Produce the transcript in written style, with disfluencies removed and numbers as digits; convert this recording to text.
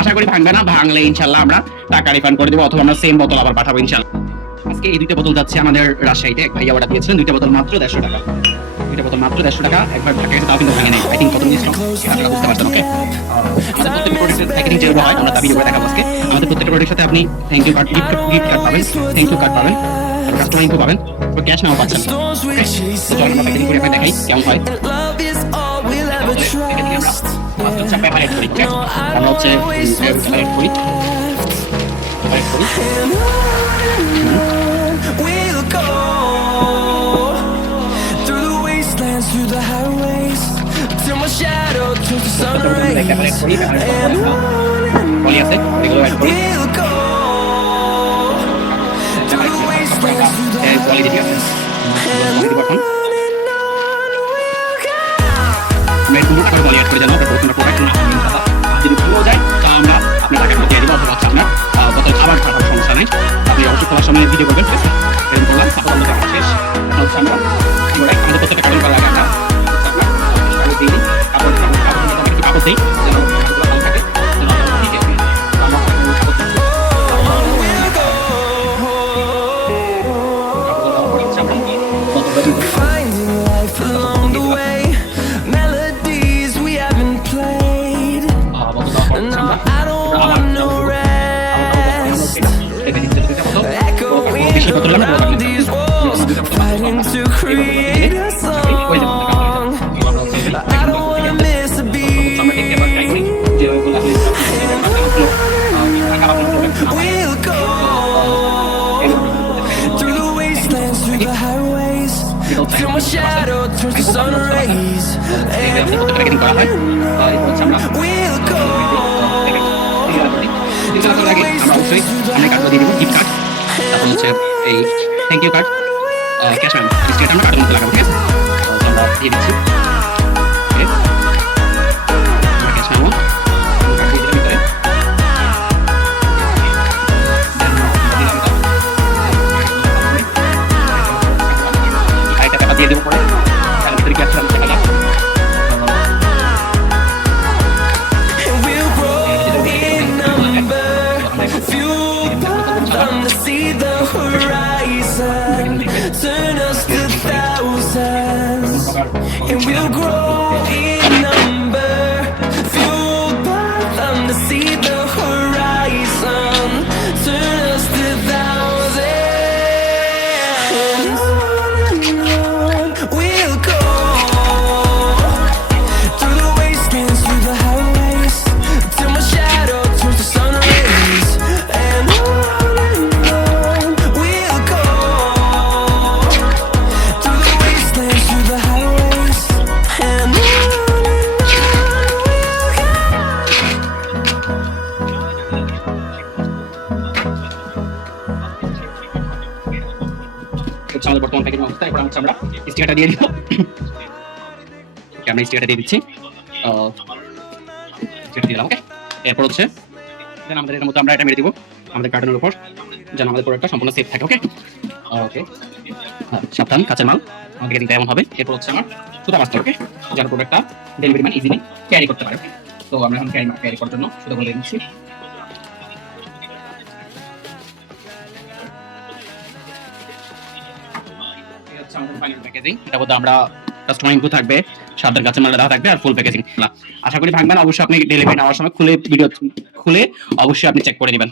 আশা করি ভাঙবে না, ভাঙলে ইনশাল্লাহ আমরা টাকা রিফান্ড করে দেবো, অথবা আমরা সেম বোতল আবার পাঠাবো ইনশাল্লাহ। আজকে এই 2টা বোতল যাচ্ছে আমাদের রাজশাহীতে, এক ভাইয়া অর্ডার দিয়েছিলেন 2টা বোতল মাত্র 150 টাকা। 2টা বোতল মাত্র 150 টাকা, একবার ঢাকা গেছে তাও কিন্তু ভাঙে নাই। আই থিঙ্ক কত নিয়েছিল টাকা বুঝতে পারছেন। ওকে, আমাদের প্রত্যেকটা প্রোডাক্টের প্যাকেজিং যেভাবে হয় আমরা তা ভিডিও করে দেখাবো আজকে। আমাদের প্রত্যেকটা প্রোডাক্টের সাথে আপনি thank you card, gift card পাবেন, থ্যাংক ইউ কার্ড পাবেন, কাস্টমার ইনফো পাবেন, তো ক্যাশ নাও পাচ্ছেন। ওকে, তো চলুন আমরা প্যাকেজিং করে আপনাকে দেখাই কেমন হয়। প্যাকেজিং আমরা ফার্স্ট হচ্ছে পেপার এড করি। ওকে, আমরা হচ্ছে পেপার এড করি, পেপার এড করি। We'll go through the wastelands, through the highways, till my shadow turns to sun rays. And বলি আছে এগুলো অ্যাড করি। we'll go through the wastelands, through the quality ঠিক আছে, highways. দিব এখন। আমরা একটু মোটা করে বলি অ্যাড করে জানো, তারপর কোনো প্রোডাক্ট না হয় ইনশাআল্লাহ। যদি ভুলেও যায় তা আমরা আপনার টাকাগুলো দিয়ে দিব, অথবা হচ্ছে আপনার বোতল খাবার খাওয়ার সমস্যা নেই। আপনি অবশ্যই খোলার সময় ভিডিও করবেন। এরকম করলাম, সাপোর্ট আমাদের কাজ শেষ। এখন হচ্ছে আমরা আমাদের প্রত্যেকটা কাপড় করার আগে আমরা কাপড় দিই, কাপড় একটু কাপড় দিই যেন কাপড়গুলো ভালো থাকে, যেন ঠিক আছে। আমরা কাপড় দিচ্ছি, Finding life along the way, melodies we haven't played. No, I don't want no rest. Echoing around these walls, fighting to create a song. I don't wanna miss a beat. We'll go through the wastelands, through the highways, till my shadow turns to sun rays. And we'll go আমরা অবশ্যই আমরা card দিয়ে দিব, gift card, তারপর হচ্ছে এই thank you card, cash ma'am state আমরা কার্ডের মধ্যে লাগাবো। ঠিক আছে, তো আমরা দিয়ে দিচ্ছি। ওকে, আমরা ক্যাশ ম্যামও কার্ড দিয়ে দিলাম ভিতরে। আরেকটা টাকা দিয়ে দেবো পরে, তার ভিতরে ক্যাশ ম্যাম টাকা লাগবে। and we'll grow in number, fueled by them to see the horizon, turn us to thousands. And we'll grow in number, fueled by them to see the horizon, turn us to thousands. We'll go through the wastelands, through the highways, till my shadow turns to sun rays. And we'll go through the wastelands, through the highways. And হচ্ছে আমাদের বর্তমান packaging অবস্থা। এরপর হচ্ছে আমরা স্টিকারটা দিয়ে দিব। ওকে, আমরা স্টিকারটা দিয়ে দিচ্ছি, স্টিকার দিলাম। ওকে, এরপর হচ্ছে দেন আমাদের এর মধ্যে আমরা এটা মেরে দিব আমাদের কার্টুনের উপর, যেন আমাদের প্রোডাক্টটা সম্পূর্ণ সেফ থাকে। ওকে ওকে, হ্যাঁ সাবধান, কাঁচা মাল আমাদের কিন্তু এমন হবে। এরপর হচ্ছে আমার সুতা বাঁচতে। ওকে, যেন প্রোডাক্টটা ডেলিভারি ম্যান ইজিলি ক্যারি করতে পারে। তো আমরা এখন ক্যারি করার জন্য সুতা বলে দিচ্ছি। এটা বোধ আমরা কাস্টমার ইনফো থাকবে, সাদের কাছে মাল দেওয়া থাকবে, আর ফুল প্যাকেজিং। আশা করি ভাঙবেন। অবশ্যই আপনি ডেলিভারি নেওয়ার সময় খুলে ভিডিও খুলে অবশ্যই আপনি চেক করে নেবেন।